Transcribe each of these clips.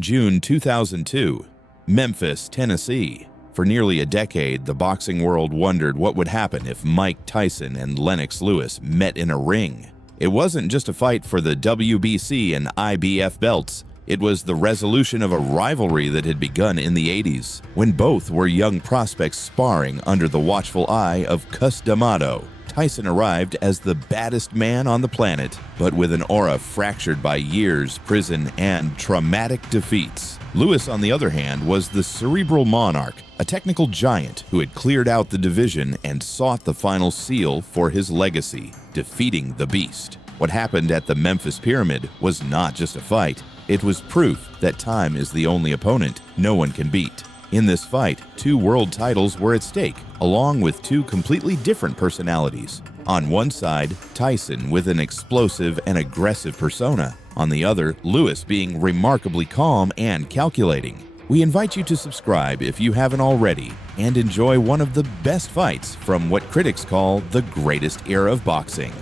June 2002, Memphis, Tennessee. For nearly a decade, the boxing world wondered what would happen if Mike Tyson and Lennox Lewis met in a ring. It wasn't just a fight for the WBC and IBF belts. It was the resolution of a rivalry that had begun in the 80s, when both were young prospects sparring under the watchful eye of Cus D'Amato. Tyson arrived as the baddest man on the planet, but with an aura fractured by years, prison, and traumatic defeats. Lewis, on the other hand, was the cerebral monarch, a technical giant who had cleared out the division and sought the final seal for his legacy, defeating the Beast. What happened at the Memphis Pyramid was not just a fight. It was proof that time is the only opponent no one can beat. In this fight, 2 world titles were at stake, along with 2 completely different personalities. On one side, Tyson with an explosive and aggressive persona. On the other, Lewis being remarkably calm and calculating. We invite you to subscribe if you haven't already and enjoy one of the best fights from what critics call the greatest era of boxing.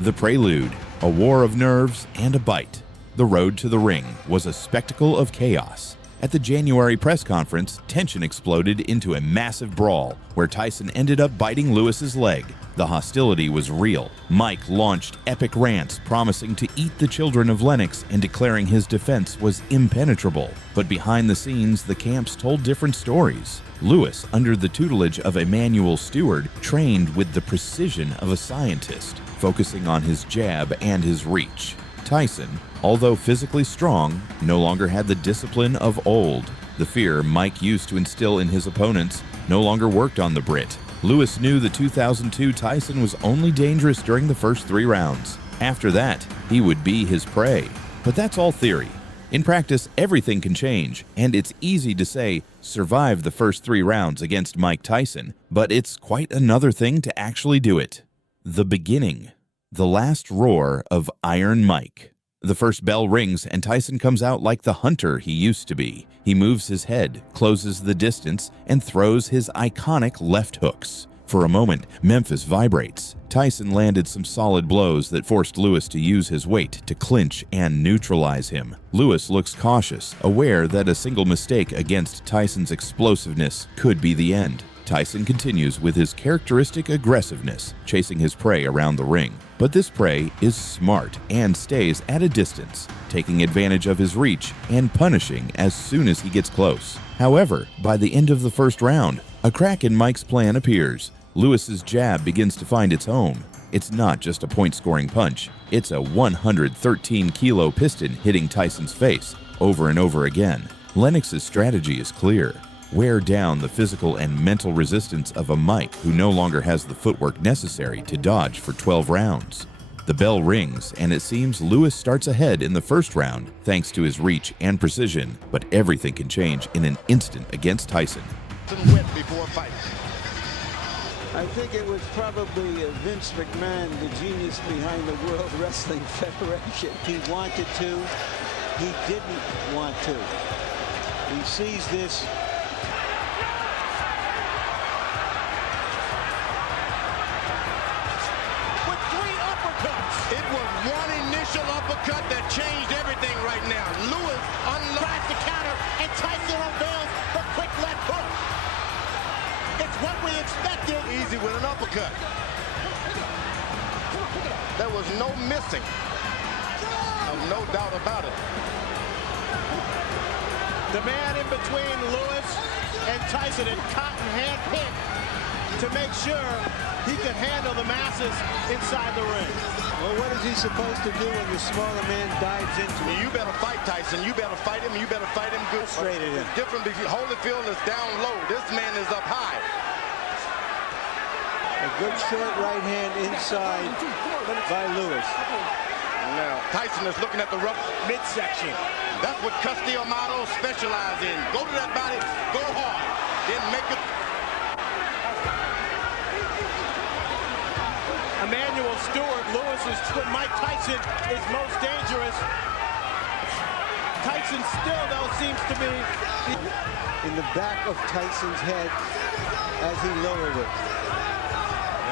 The Prelude, a war of nerves and a bite. The road to the ring was a spectacle of chaos. At the January press conference, tension exploded into a massive brawl where Tyson ended up biting Lewis's leg. The hostility was real. Mike launched epic rants promising to eat the children of Lennox and declaring his defense was impenetrable. But behind the scenes, the camps told different stories. Lewis, under the tutelage of Emanuel Stewart, trained with the precision of a scientist, focusing on his jab and his reach. Tyson, although physically strong, no longer had the discipline of old. The fear Mike used to instill in his opponents no longer worked on the Brit. Lewis knew the 2002 Tyson was only dangerous during the first 3 rounds. After that, he would be his prey. But that's all theory. In practice, everything can change, and it's easy to say, survive the first 3 rounds against Mike Tyson, but it's quite another thing to actually do it. The beginning. The last roar of Iron Mike. The first bell rings and Tyson comes out like the hunter he used to be. He moves his head, closes the distance, and throws his iconic left hooks. For a moment, Memphis vibrates. Tyson landed some solid blows that forced Lewis to use his weight to clinch and neutralize him. Lewis looks cautious, aware that a single mistake against Tyson's explosiveness could be the end. Tyson continues with his characteristic aggressiveness, chasing his prey around the ring. But this prey is smart and stays at a distance, taking advantage of his reach and punishing as soon as he gets close. However, by the end of the first round, a crack in Mike's plan appears. Lewis's jab begins to find its home. It's not just a point-scoring punch. It's a 113-kilo piston hitting Tyson's face over and over again. Lennox's strategy is clear. Wear down the physical and mental resistance of a Mike who no longer has the footwork necessary to dodge for 12 rounds. The bell rings, and it seems Lewis starts ahead in the first round thanks to his reach and precision, but everything can change in an instant against Tyson. I think it was probably Vince McMahon, the genius behind the World Wrestling Federation. He wanted to, he didn't want to. He sees this. It was one initial uppercut that changed everything right now. Lewis unlocked the counter, and Tyson unveils the quick left hook. It's what we expected. Easy with an uppercut. There was no missing. No doubt about it. The man in between Lewis and Tyson and Cotton handpicked to make sure he could handle the masses inside the ring. Well, what is he supposed to do when the smaller man dives into him? You better fight Tyson. You better fight him. You better fight him good. Straight at him. It's different because Holyfield is down low. This man is up high. A good short right hand inside by Lewis. Now, Tyson is looking at the rough midsection. That's what Cus D'Amato specializes in. Go to that body, go hard, then make it. Emanuel Stewart, Mike Tyson is most dangerous. Tyson still, though, seems to be in the back of Tyson's head as he lowered it.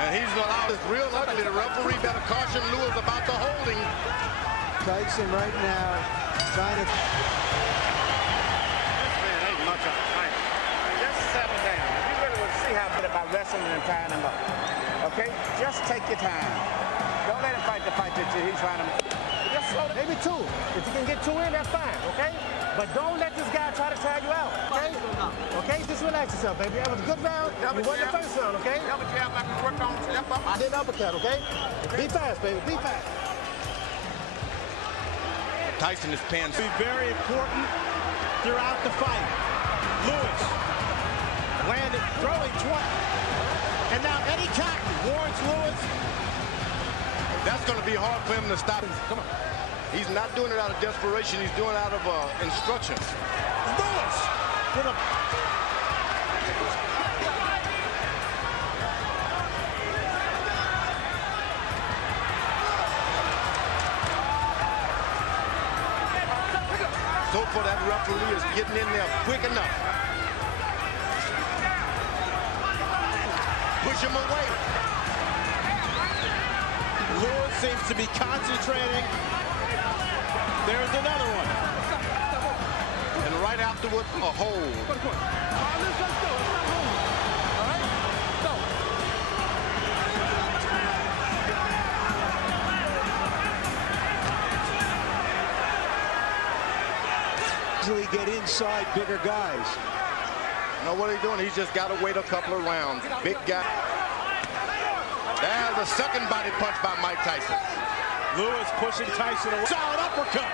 And he's allowed this real ugly. The referee better caution Lewis about the holding. Tyson right now trying to and tying him up. Okay? Just take your time. Don't let him fight the fight that he's trying to make. Just slow down. Maybe two. If you can get two in, that's fine, okay? But don't let this guy try to tire you out, okay? Okay? Just relax yourself, baby. That was a good round. You won the first round, okay? I didn't uppercut, okay? Be fast, baby. Be fast. Tyson is paying. Be very important throughout the fight. Lewis landed, throwing twice. And now Eddie Cotton warns Lewis. That's going to be hard for him to stop. Come on. He's not doing it out of desperation. He's doing it out of instruction. Lewis with a... So far, that referee is getting in there quick enough. Push him away. Lewis seems to be concentrating. There's another one. And right afterward, a hold. Easily get inside bigger guys. Now what he's doing, he's just got to wait a couple of rounds. Big guy. There's the second body punch by Mike Tyson. Lewis pushing Tyson away. Solid uppercut.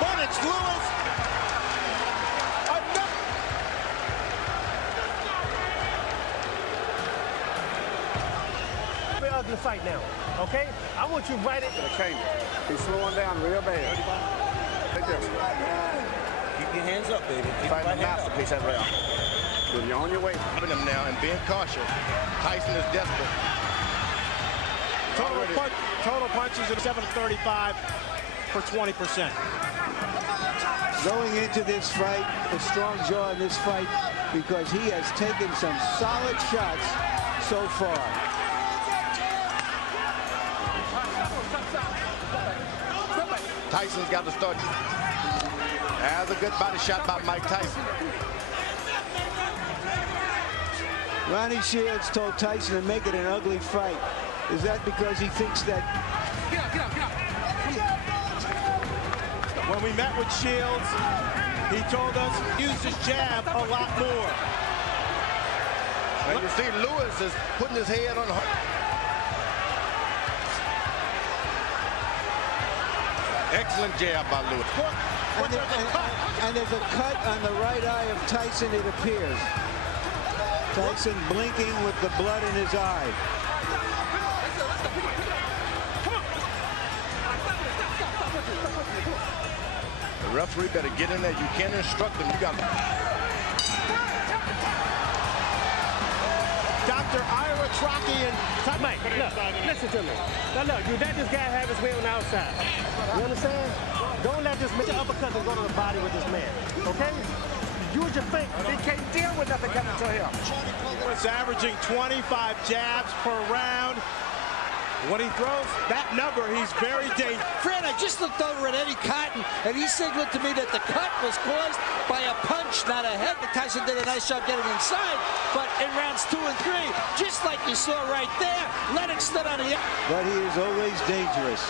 But it's Lewis. Very ugly fight now, okay? I want you right into the chamber. He's slowing down real bad. Like this. Keep your hands up, baby. Keep Fighting a masterpiece that round. You're on your way. Him now and being cautious. Tyson is desperate. Total punches at 735 for 20%. Going into this fight, a strong jaw in this fight because he has taken some solid shots so far. Tyson's got to start. That's a good body shot by Mike Tyson. Ronnie Shields told Tyson to make it an ugly fight. Is that because he thinks that... When we met with Shields, he told us use his jab a lot more. And you see Lewis is putting his head on her. Excellent jab by Lewis. And there's a cut on the right eye of Tyson, it appears. Tyson blinking with the blood in his eye. The referee better get in there. You can't instruct him. You got Dr. Ira Trocky and... Mike, look, listen to me. Now look, you let this guy have his way on the outside. You understand? Don't let this Mr. Uppercut go to the body with this man, okay? Use your feet. He can't deal with nothing coming to him. It's averaging 25 jabs per round. When he throws that number, he's very dangerous. Fred, I just looked over at Eddie Cotton, and he signaled to me that the cut was caused by a punch, not a head. Tyson did a nice job getting inside, but in rounds 2 and 3, just like you saw right there, Lennox stood on the... But he is always dangerous.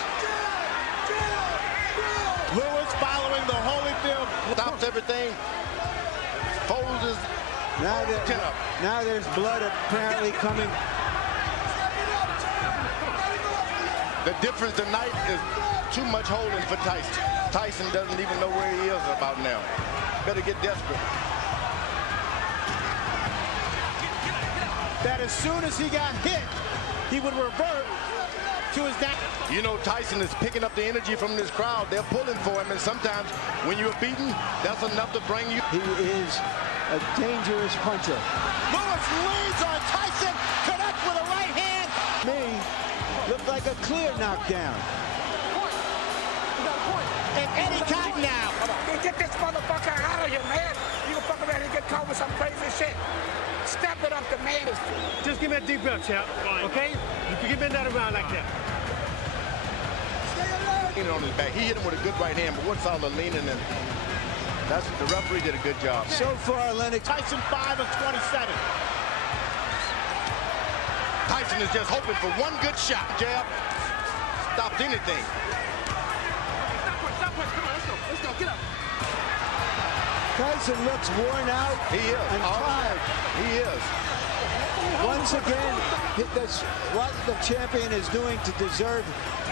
Lewis following the Holyfield. stops everything. Folds his chin up. Now there's blood apparently coming. The difference tonight is too much holding for Tyson. Tyson doesn't even know where he is about now. Better get desperate. That as soon as he got hit, he would revert to his down. You know, Tyson is picking up the energy from this crowd. They're pulling for him, and sometimes when you're beaten, that's enough to bring you. He is a dangerous puncher. Lewis leads on Tyson, connects with a right hand. Looked like a clear knockdown. And Eddie Cotton now. Get this motherfucker out of here, man. You can fuck around and get caught with some crazy shit. Step it up, the man. Just give me a deep breath, champ. Okay? You can give me another round like that. Stay alive! Leaning on his back. He hit him with a good right hand, but what's all the leaning and that's the referee did a good job. So far, Lennox. Tyson 5 of 27. Tyson is just hoping for one good shot. Jab stopped anything. Stop push. Come on, let's go. Get up. Tyson looks worn out He is. and tired. He is. Once again, that's what the champion is doing to deserve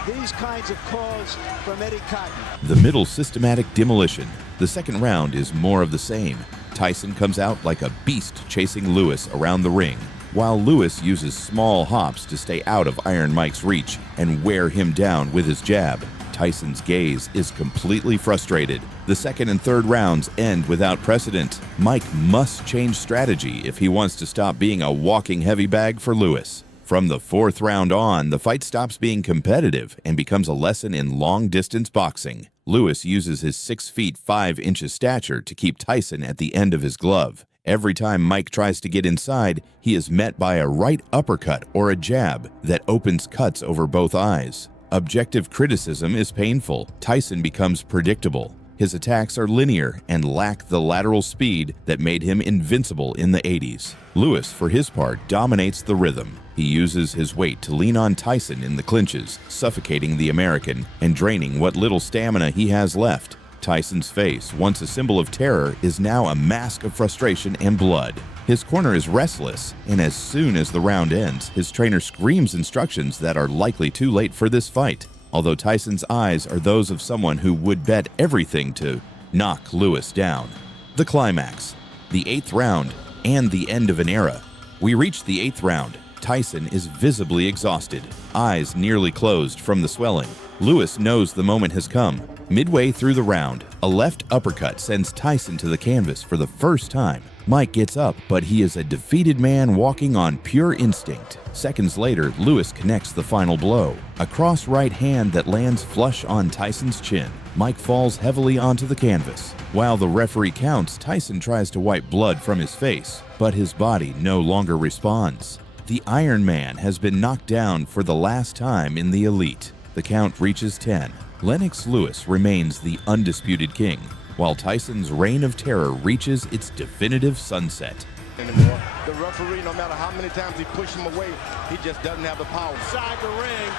these kinds of calls from Eddie Cotton. The middle systematic demolition. The second round is more of the same. Tyson comes out like a beast chasing Lewis around the ring, while Lewis uses small hops to stay out of Iron Mike's reach and wear him down with his jab. Tyson's gaze is completely frustrated. The second and third rounds end without precedent. Mike must change strategy if he wants to stop being a walking heavy bag for Lewis. From the fourth round on, the fight stops being competitive and becomes a lesson in long-distance boxing. Lewis uses his 6 feet 5 inches stature to keep Tyson at the end of his glove. Every time Mike tries to get inside, he is met by a right uppercut or a jab that opens cuts over both eyes. Objective criticism is painful. Tyson becomes predictable. His attacks are linear and lack the lateral speed that made him invincible in the 80s. Lewis, for his part, dominates the rhythm. He uses his weight to lean on Tyson in the clinches, suffocating the American and draining what little stamina he has left. Tyson's face, once a symbol of terror, is now a mask of frustration and blood. His corner is restless, and as soon as the round ends, his trainer screams instructions that are likely too late for this fight, although Tyson's eyes are those of someone who would bet everything to knock Lewis down. The climax, the 8th round, and the end of an era. We reach the 8th round. Tyson is visibly exhausted, eyes nearly closed from the swelling. Lewis knows the moment has come. Midway through the round, a left uppercut sends Tyson to the canvas for the first time. Mike gets up, but he is a defeated man walking on pure instinct. Seconds later, Lewis connects the final blow, a cross right hand that lands flush on Tyson's chin. Mike falls heavily onto the canvas. While the referee counts, Tyson tries to wipe blood from his face, but his body no longer responds. The Iron Man has been knocked down for the last time in the elite. The count reaches 10. Lennox Lewis remains the undisputed king, while Tyson's reign of terror reaches its definitive sunset. Anymore. The referee, no matter how many times he pushes him away, he just doesn't have the power. Inside the ring.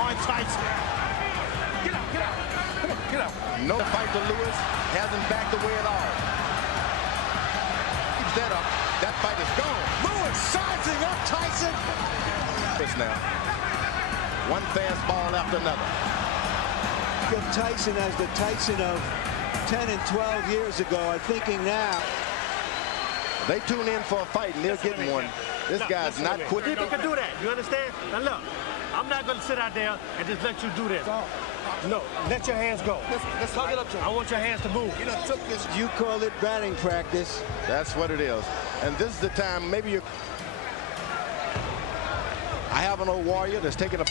On Tyson. Get out. Come on, get out. No fight to Lewis, hasn't backed away at all. Keeps that up, that fight is gone. Lewis sizing up Tyson. This now. One fastball after another. If Tyson as the Tyson of 10 and 12 years ago are thinking now. They tune in for a fight and they're getting one. This guy's not quitting. People can do that, you understand? Now look, I'm not going to sit out there and just let you do this. No, let your hands go. Let's hug it up to him. I want your hands to move. You call it batting practice. That's what it is. And this is the time, maybe you're... I have an old warrior that's taking a...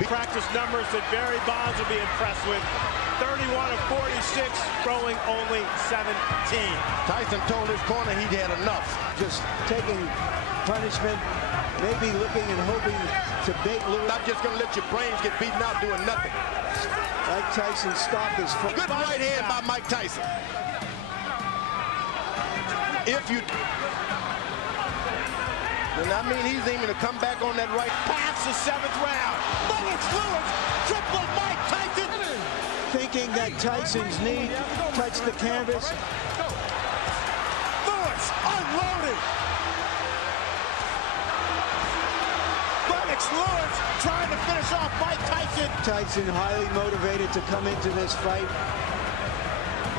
Practice numbers that Barry Bonds will be impressed with. 31 of 46, throwing only 17. Tyson told his corner he'd had enough. Just taking punishment, maybe looking and hoping to bait Lewis. Not just going to let your brains get beaten out doing nothing. Mike Tyson stopped his foot. Good right hand by Mike Tyson. If you... And I mean, he's aiming to come back on that right. Past the 7th round. Lennox Lewis, triple Mike Tyson. Thinking that Tyson's knee touched the canvas. Lewis unloaded. Lennox Lewis trying to finish off Mike Tyson. Tyson highly motivated to come into this fight,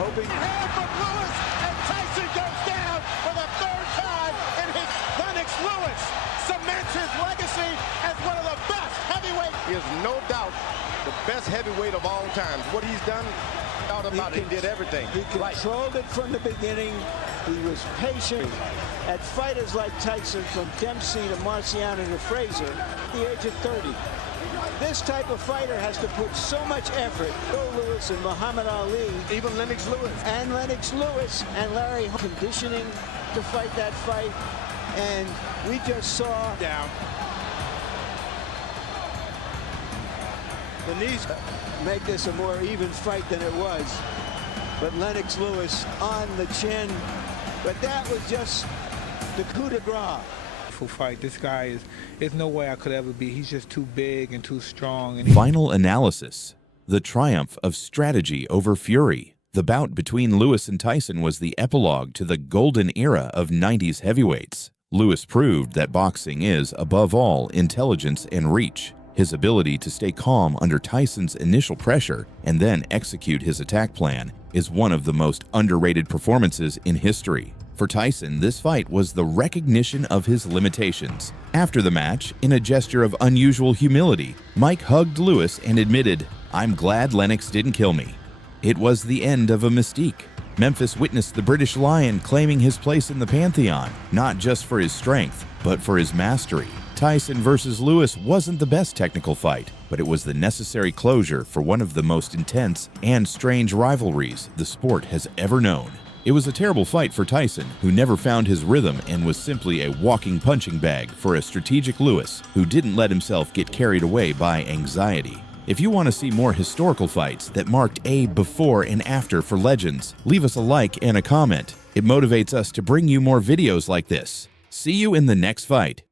hoping. Hand from Lewis, and Tyson goes down for the 3rd time in his. Lennox Lewis cements his legacy as one of the best heavyweights. He is no doubt the best heavyweight of all time. What he's done, doubt about it, he did everything. He controlled it from the beginning. He was patient. At fighters like Tyson, from Dempsey to Marciano to Frazier, at the age of 30. This type of fighter has to put so much effort. Joe Louis and Muhammad Ali. Even Lennox Lewis. And Lennox Lewis and Larry conditioning to fight that fight. And we just saw down. The knees make this a more even fight than it was. But Lennox Lewis on the chin. But that was just the coup de grace. Fight. This guy there's no way I could ever be. He's just too big and too strong. And Final analysis. The triumph of strategy over fury. The bout between Lewis and Tyson was the epilogue to the golden era of 90s heavyweights. Lewis proved that boxing is, above all, intelligence and reach. His ability to stay calm under Tyson's initial pressure and then execute his attack plan is one of the most underrated performances in history. For Tyson, this fight was the recognition of his limitations. After the match, in a gesture of unusual humility, Mike hugged Lewis and admitted, "I'm glad Lennox didn't kill me." It was the end of a mystique. Memphis witnessed the British Lion claiming his place in the Pantheon, not just for his strength, but for his mastery. Tyson versus Lewis wasn't the best technical fight, but it was the necessary closure for one of the most intense and strange rivalries the sport has ever known. It was a terrible fight for Tyson, who never found his rhythm and was simply a walking punching bag for a strategic Lewis who didn't let himself get carried away by anxiety. If you want to see more historical fights that marked a before and after for legends, leave us a like and a comment. It motivates us to bring you more videos like this. See you in the next fight.